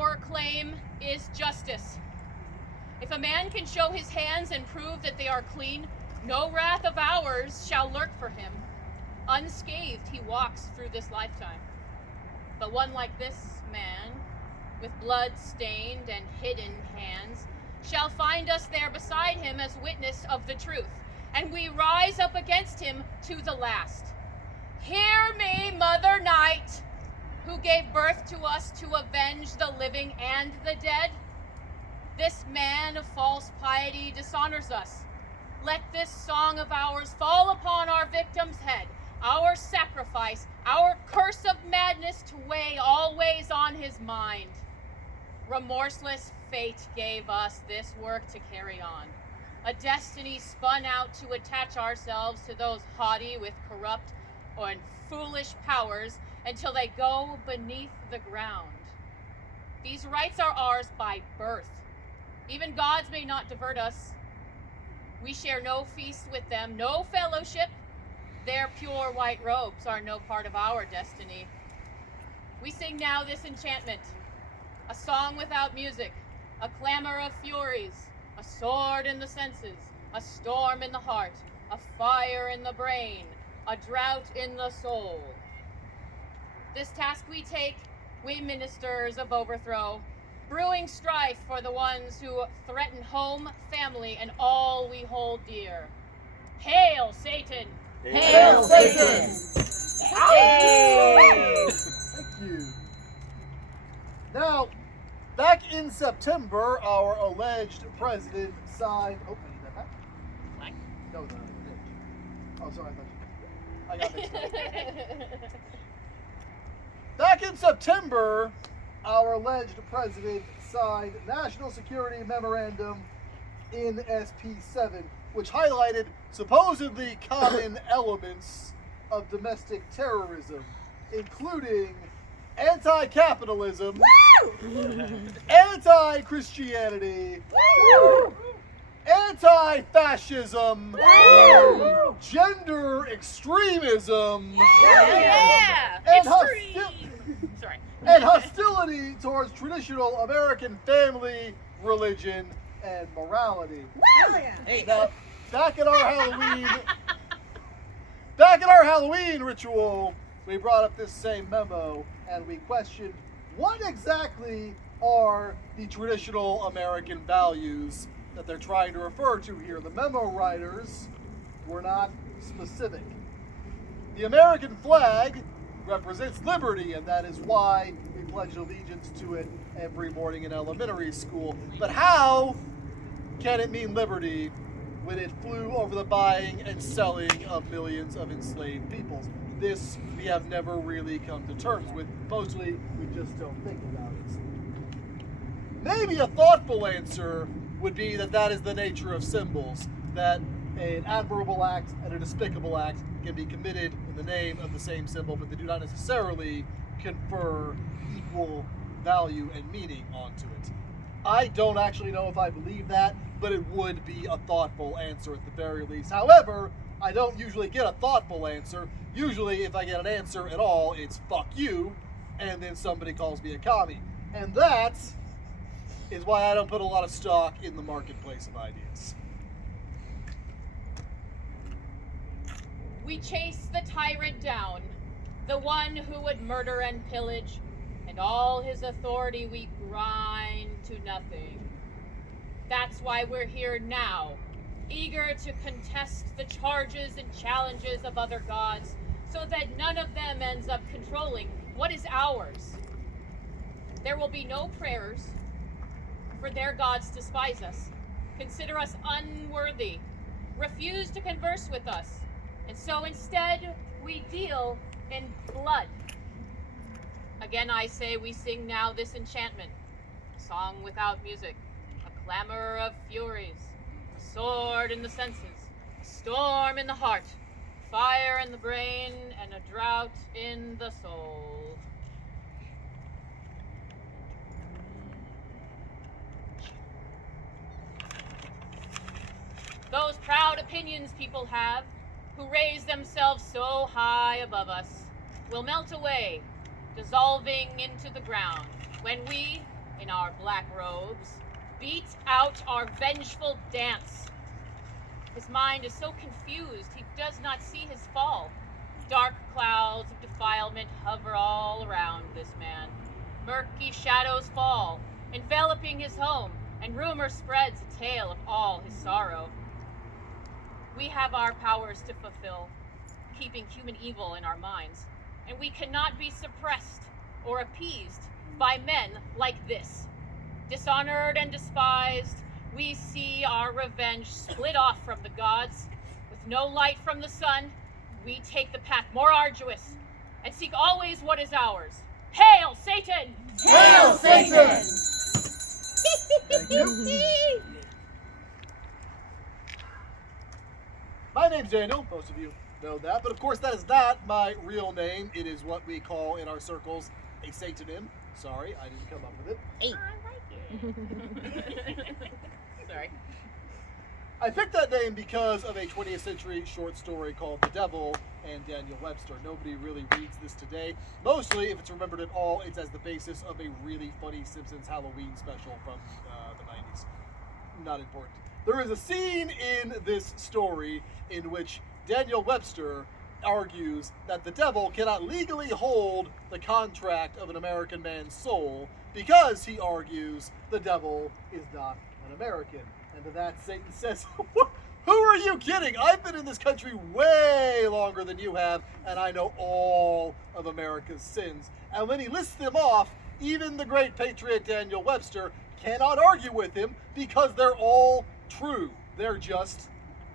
Our claim is justice. If a man can show his hands and prove that they are clean, no wrath of ours shall lurk for him. Unscathed he walks through this lifetime. But one like this man, with blood-stained and hidden hands, shall find us there beside him as witness of the truth, and we rise up against him to the last. Hear me, Mother Night, who gave birth to us to avenge the living and the dead. This man of false piety dishonors us. Let this song of ours fall upon our victim's head, our sacrifice, our curse of madness to weigh always on his mind. Remorseless fate gave us this work to carry on, a destiny spun out to attach ourselves to those haughty with corrupt and foolish powers until they go beneath the ground. These rights are ours by birth. Even gods may not divert us. We share no feast with them, no fellowship. Their pure white robes are no part of our destiny. We sing now this enchantment, a song without music, a clamor of furies, a sword in the senses, a storm in the heart, a fire in the brain, a drought in the soul. This task we take, we ministers of overthrow, brewing strife for the ones who threaten home, family, and all we hold dear. Hail, Satan! Hail, Satan! Hey! Thank you. Now, back in September, our alleged president signed. Oh, I need that back. No, no. Oh, sorry. I got mixed up. Back in September, our alleged president signed National Security Memorandum in SP7, which highlighted supposedly common elements of domestic terrorism, including anti-capitalism, anti-Christianity, anti-fascism, gender extremism, and hostility towards traditional American family, religion, and morality. Now, back at our Halloween ritual, we brought up this same memo and we questioned what exactly are the traditional American values that they're trying to refer to here. The memo writers were not specific. The American flag represents liberty, and that is why we pledge allegiance to it every morning in elementary school. But how can it mean liberty when it flew over the buying and selling of millions of enslaved peoples? This we have never really come to terms with. Mostly, we just don't think about it. Maybe a thoughtful answer would be that that is the nature of symbols, that an admirable act and a despicable act can be committed in the name of the same symbol, but they do not necessarily confer equal value and meaning onto it. I don't actually know if I believe that, but it would be a thoughtful answer at the very least. However, I don't usually get a thoughtful answer. Usually, if I get an answer at all, it's fuck you, and then somebody calls me a commie. And that is why I don't put a lot of stock in the marketplace of ideas. We chase the tyrant down, the one who would murder and pillage, and all his authority we grind to nothing. That's why we're here now, eager to contest the charges and challenges of other gods, so that none of them ends up controlling what is ours. There will be no prayers, for their gods despise us, consider us unworthy, refuse to converse with us, and so instead we deal in blood. Again I say we sing now this enchantment, a song without music, a clamor of furies, a sword in the senses, a storm in the heart, fire in the brain, and a drought in the soul. Those proud opinions people have, who raise themselves so high above us, will melt away, dissolving into the ground, when we, in our black robes, beat out our vengeful dance. His mind is so confused he does not see his fall. Dark clouds of defilement hover all around this man. Murky shadows fall, enveloping his home, and rumor spreads a tale of all his sorrow. We have our powers to fulfill, keeping human evil in our minds, and we cannot be suppressed or appeased by men like this. Dishonored and despised, we see our revenge split off from the gods. With no light from the sun, we take the path more arduous and seek always what is ours. Hail, Satan! Hail, Satan! Thank you. My name's Daniel. Most of you know that. But of course, that is not my real name. It is what we call in our circles a Satanym. Sorry, I didn't come up with it. Hey. Sorry. I picked that name because of a 20th century short story called The Devil and Daniel Webster. Nobody really reads this today. Mostly, if it's remembered at all, it's as the basis of a really funny Simpsons Halloween special from the 90s. Not important. There is a scene in this story in which Daniel Webster argues that the devil cannot legally hold the contract of an American man's soul because, he argues, the devil is not an American. And to that, Satan says, who are you kidding? I've been in this country way longer than you have, and I know all of America's sins. And when he lists them off, even the great patriot Daniel Webster cannot argue with him because they're all true. They're just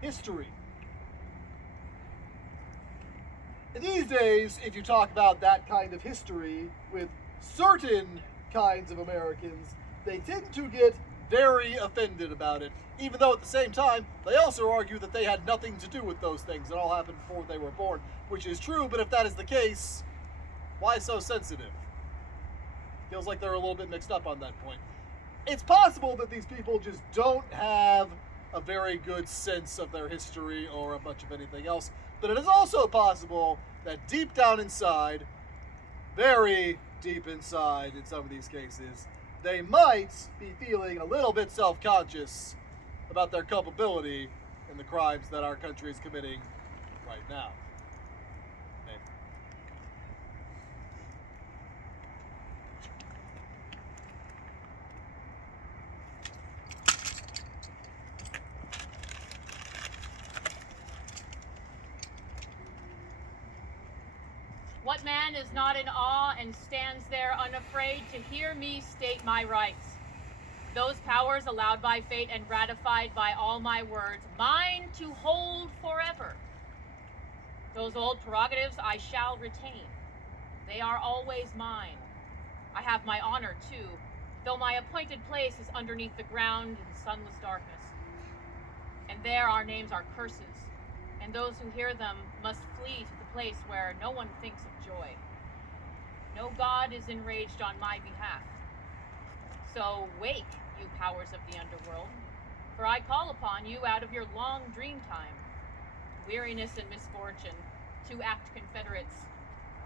history. These days, if you talk about that kind of history with certain kinds of Americans, they tend to get very offended about it, even though at the same time, they also argue that they had nothing to do with those things. It all happened before they were born, which is true, but if that is the case, why so sensitive? Feels like they're a little bit mixed up on that point. It's possible that these people just don't have a very good sense of their history or of much of anything else, but it is also possible that deep down inside, very deep inside in some of these cases, they might be feeling a little bit self-conscious about their culpability in the crimes that our country is committing right now. Maybe. What man is not in awe and stands there unafraid to hear me state my rights? Those powers allowed by fate and ratified by all my words, mine to hold forever. Those old prerogatives I shall retain. They are always mine. I have my honor too, though my appointed place is underneath the ground in sunless darkness. And there our names are curses, and those who hear them must flee to the place where no one thinks of joy. No God is enraged on my behalf. So wake, you powers of the underworld, for I call upon you out of your long dream time. Weariness and misfortune, two apt confederates,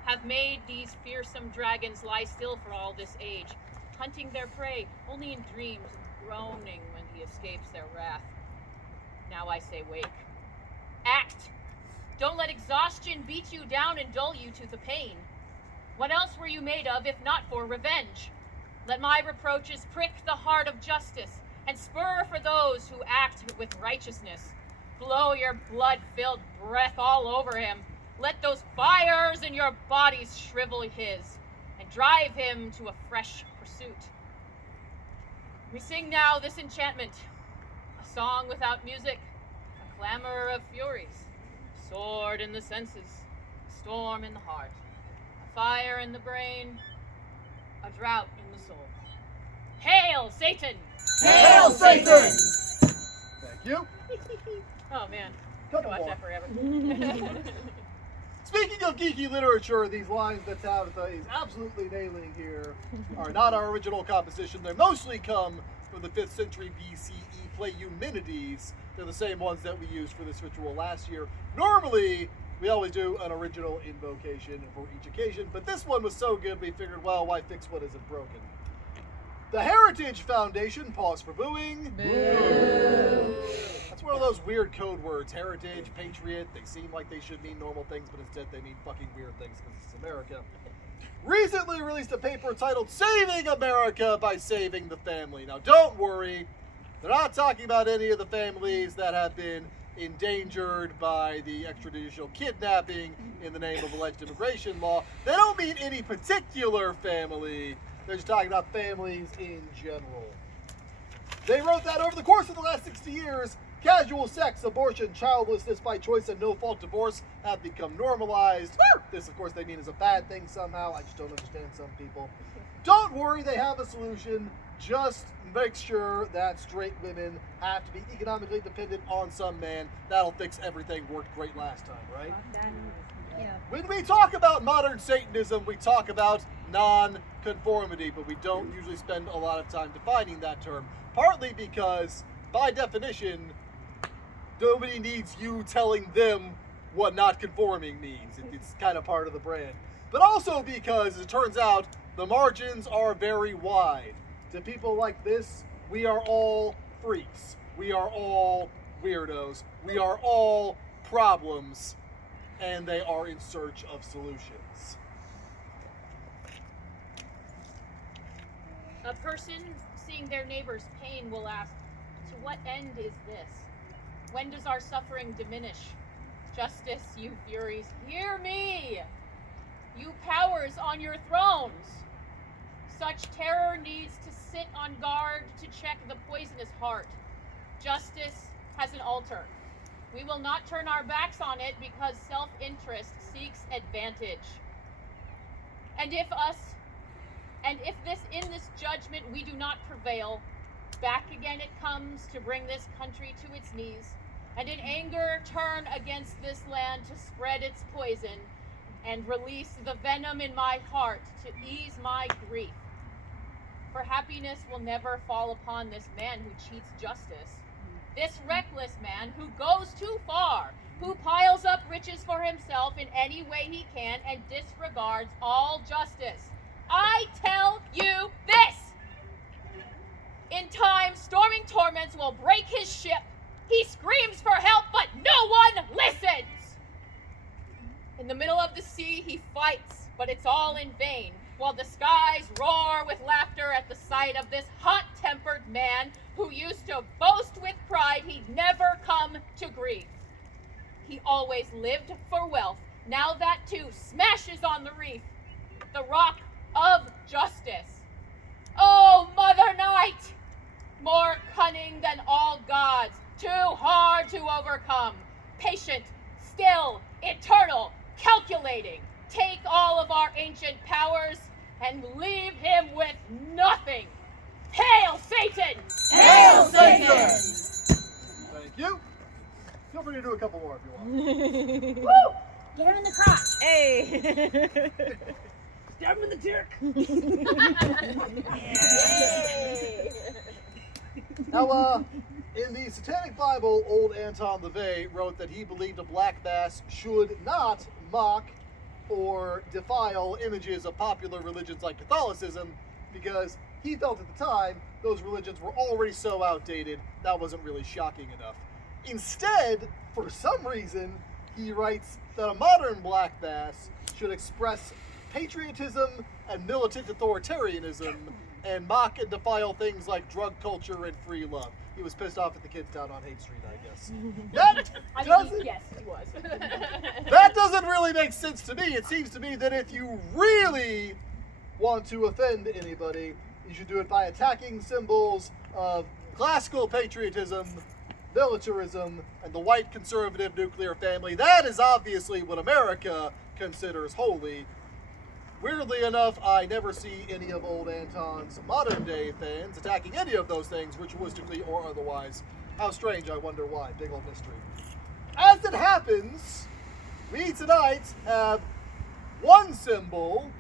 have made these fearsome dragons lie still for all this age, hunting their prey only in dreams and groaning when he escapes their wrath. Now I say wake. Act! Don't let exhaustion beat you down and dull you to the pain. What else were you made of if not for revenge? Let my reproaches prick the heart of justice and spur for those who act with righteousness. Blow your blood-filled breath all over him. Let those fires in your bodies shrivel his and drive him to a fresh pursuit. We sing now this enchantment, a song without music, a clamor of furies, a sword in the senses, a storm in the heart, a fire in the brain, a drought in the soul. Hail, Satan! Hail, Satan! Thank you. Oh man, I Couple watch more. that forever. Speaking of geeky literature, these lines that Tabitha is absolutely nailing here are not our original composition. They mostly come from the 5th century BCE play Eumenides. They're the same ones that we used for this ritual last year. Normally, we always do an original invocation for each occasion, but this one was so good we figured, well, why fix what isn't broken? The Heritage Foundation, pause for booing. Boo. That's one of those weird code words. Heritage, patriot, they seem like they should mean normal things, but instead they mean fucking weird things because it's America. Recently released a paper titled Saving America by Saving the Family. Now don't worry, they're not talking about any of the families that have been endangered by the extrajudicial kidnapping in the name of alleged immigration law. They don't mean any particular family. They're just talking about families in general. They wrote that over the course of the last 60 years, casual sex, abortion, childlessness by choice, and no-fault divorce have become normalized. This, of course, they mean is a bad thing somehow. I just don't understand some people. Don't worry, they have a solution. Just make sure that straight women have to be economically dependent on some man. That'll fix everything. Worked great last time, right? Yeah. When we talk about modern Satanism, we talk about non-conformity, but we don't usually spend a lot of time defining that term. Partly because, by definition, nobody needs you telling them what not conforming means. It's kind of part of the brand. But also because, as it turns out, the margins are very wide. To people like this, we are all freaks. We are all weirdos. We are all problems. And they are in search of solutions. A person seeing their neighbor's pain will ask, to what end is this? When does our suffering diminish? Justice, you furies, hear me! You powers on your thrones! Such terror needs to sit on guard to check the poisonous heart. Justice has an altar. We will not turn our backs on it because self-interest seeks advantage. And if in this judgment we do not prevail, back again it comes to bring this country to its knees, and in anger turn against this land to spread its poison, and release the venom in my heart to ease my grief. For happiness will never fall upon this man who cheats justice. This reckless man who goes too far, who piles up riches for himself in any way he can and disregards all justice. I tell you this! In time, storming torments will break his ship. He screams for help, but no one listens! In the middle of the sea, he fights, but it's all in vain, while the skies roar with laughter at the sight of this hot-tempered man who used to boast with pride he'd never come to grief. He always lived for wealth. Now that too smashes on the reef, the rock of justice. Oh, Mother Night! More cunning than all gods, too hard to overcome. Patient, still, eternal, calculating. Take all of our ancient powers and leave him with nothing. Hail Satan! Hail Satan! Thank you. Feel free to do a couple more if you want. Woo! Get him in the crotch. Hey! Stab him in the dick. Yay! Now, in the Satanic Bible, old Anton LaVey wrote that he believed a black bass should not mock or defile images of popular religions like Catholicism because he felt at the time those religions were already so outdated that wasn't really shocking enough. Instead, for some reason, he writes that a modern black bass should express patriotism and militant authoritarianism and mock and defile things like drug culture and free love. He was pissed off at the kids down on Haight Street, I guess. Yes, he was. That doesn't really make sense to me. It seems to me that if you really want to offend anybody, you should do it by attacking symbols of classical patriotism, militarism, and the white conservative nuclear family. That is obviously what America considers holy. Weirdly enough, I never see any of old Anton's modern day fans attacking any of those things, ritualistically or otherwise. How strange, I wonder why. Big old mystery. As it happens, we tonight have one symbol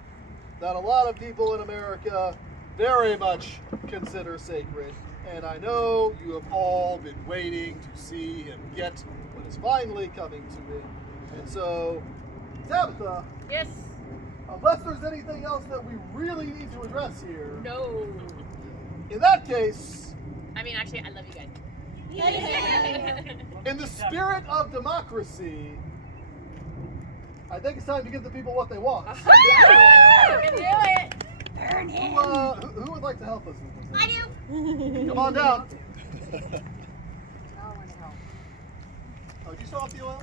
that a lot of people in America very much consider sacred. And I know you have all been waiting to see and get what is finally coming to it. And so, Tabitha, Yes. unless there's anything else that we really need to address here, No. In that case, I mean, actually, I love you guys. in the spirit of democracy, I think it's time to give the people what they want. Yeah, we can do it. Burn him. Who would like to help us with this? I do. Come on down. I want to help. Oh, did you still have the oil?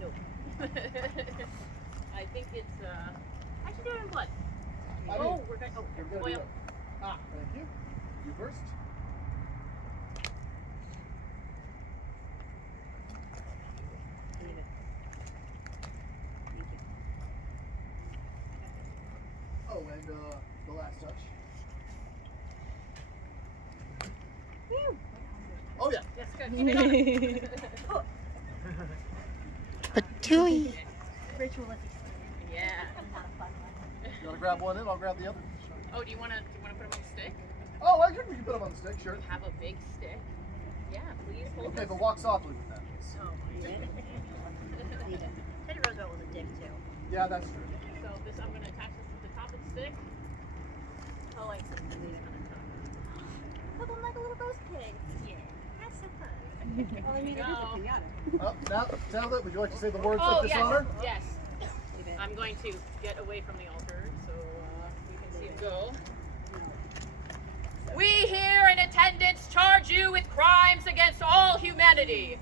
No. I think it's, I should do it in blood. I Oh, mean, we're going to, you're good, oil. you're good. Ah, thank you. You first. Oh, and the last touch. Oh yeah. Yes, good. Keep it on. Patooey. Ritualistic. Yeah. Not a fun one. You want to grab one in? I'll grab the other. Oh, do you want to put them on the stick? Oh, I think we can put them on the stick, sure. We have a big stick. Yeah, please hold Okay, this. but walk softly with that, please. Teddy Roosevelt was a dick too. Yeah, that's true. So this, I'm going to attach this to the top of the stick. Oh, like this. Put them like a little ghost pig. Yeah. That's so fun. All I need Go. is a pinata. Now, Tablet, would you like to say the words Oh, of dishonor? yes. Yes. I'm going to get away from the altar so we can see it go. We here in attendance charge you with crimes against all humanity.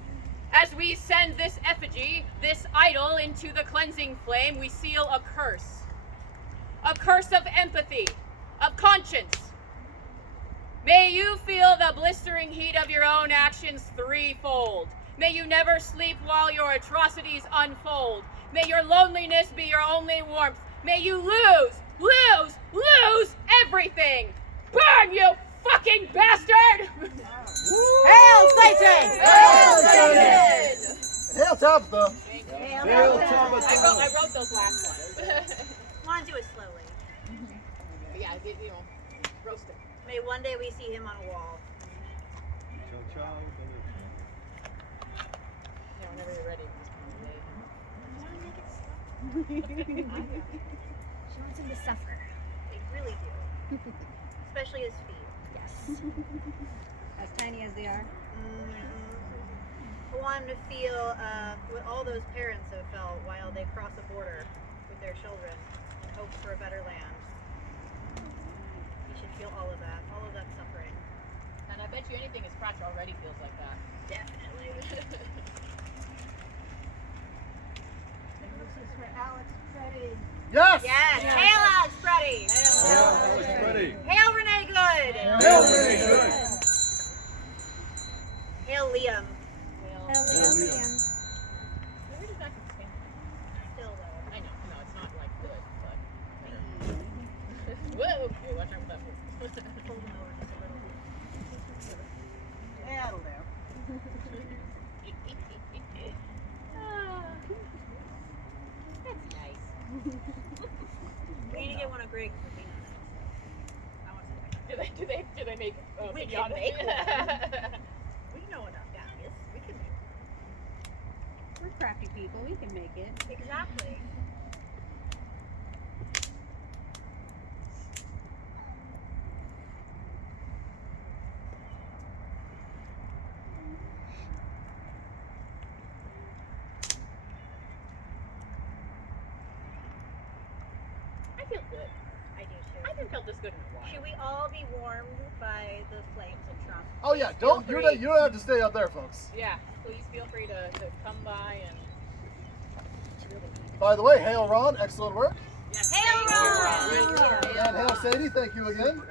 As we send this effigy, this idol, into the cleansing flame, we seal a curse. A curse of empathy, of conscience. May you feel the blistering heat of your own actions threefold. May you never sleep while your atrocities unfold. May your loneliness be your only warmth. May you lose everything. Burn, you fucking bastard! Hail Satan! Hail Satan! Hail Tabitha! Hail I wrote those last ones. Want to do it slowly. Yeah, roast it. May one day we see him on a wall. Yeah, whenever you're ready. She wants him to suffer. They really do. Especially his feet. Yes. As tiny as they are. I want him to feel what all those parents have felt while they cross a border with their children in hopes for a better land. He should feel all of that suffering. And I bet you anything his crotch already feels like that. Definitely. This is for Alex Freddie. Yes! Yes. Hail Alex Freddie. Hail Renee Good. Hail Renee Good. Hail Liam. Where did that come from? Still though. I know, it's not like good, but. Whoa! Hey, watch out with that. Hold him over just a little bit. That'll do. That's nice. We need to get one of Greg for being nice. I want to Do they make We can pinata? make We know enough guys. We can make We're crafty people. We can make it. Exactly. I feel good. I do too. I haven't felt this good in a while. Should we all be warmed by the flames of Trump? Oh yeah, Feel you free. don't have to stay up there, folks. Yeah, please feel free to come by and. By the way, hail Ron, excellent work. Yes, Hail thank you, Ron! Ron. Thank you. And hail Sadie, thank you again.